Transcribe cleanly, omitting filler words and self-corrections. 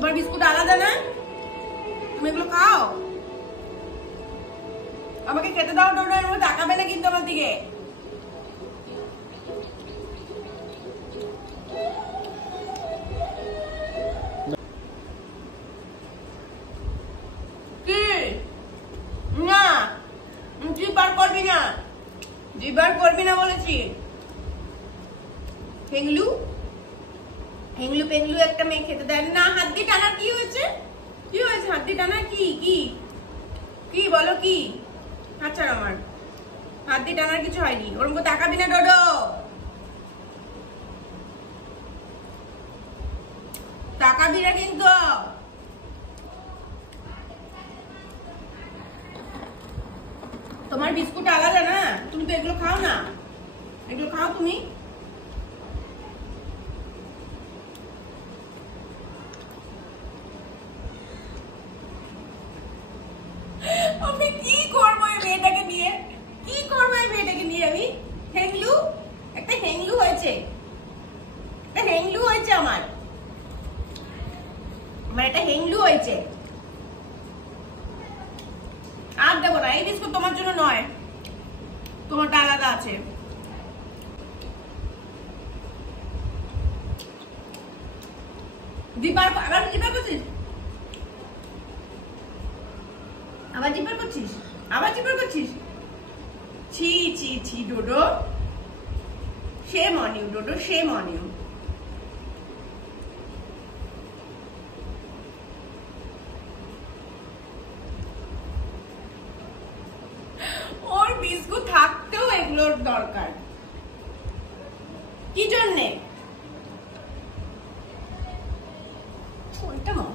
তোমার বিস্কুট আলাদা না, তুমি এগুলো খাও। আমাকে খেতে দাও ডোডো, এর মধ্যে তাকাবে না কিন্তু আমার দিকে। কি না, তুই বার করবি না, তুই বার করবি না বলেছি। হেংলু হেংলু পেংলু একটা মেয়ে খেতে দেয় না। হাত দিয়ে টানা কি হয়েছে, কি হয়েছে? হাত দিয়ে টানা কি কি কি বলো কি? আচ্ছা আমার হাত দিয়ে টানার কিছু হয়নি। ওরকম তাকাবি না ডোডো, তাকাবি না কিন্তু। তোমার বিস্কুট আলাদা না, তুমি তো এগুলো খাও না, এগুলো খাও তুমি। আমি কি করবো এই মেয়েটাকে নিয়ে, কি করবো এই মেয়েটাকে নিয়ে আমি? হেংলু, একটা হেংলু হয়েছে, একটা হেংলু হয়েছে আমার একটা হেংলু হয়েছে। আর দেবো না, এই বিস্কুট তোমার জন্য নয়, তোমারটা আলাদা আছে। দিবার আবার দিবার করছিস, আবার জিপার করছিস, আবার জিপার করছিস। ছি ছি ছি Dodo, shame on you Dodo, shame on you। ওর বিস্কুট থাকতেও এগুলোর দরকার কি জন্যে? ওইটা মা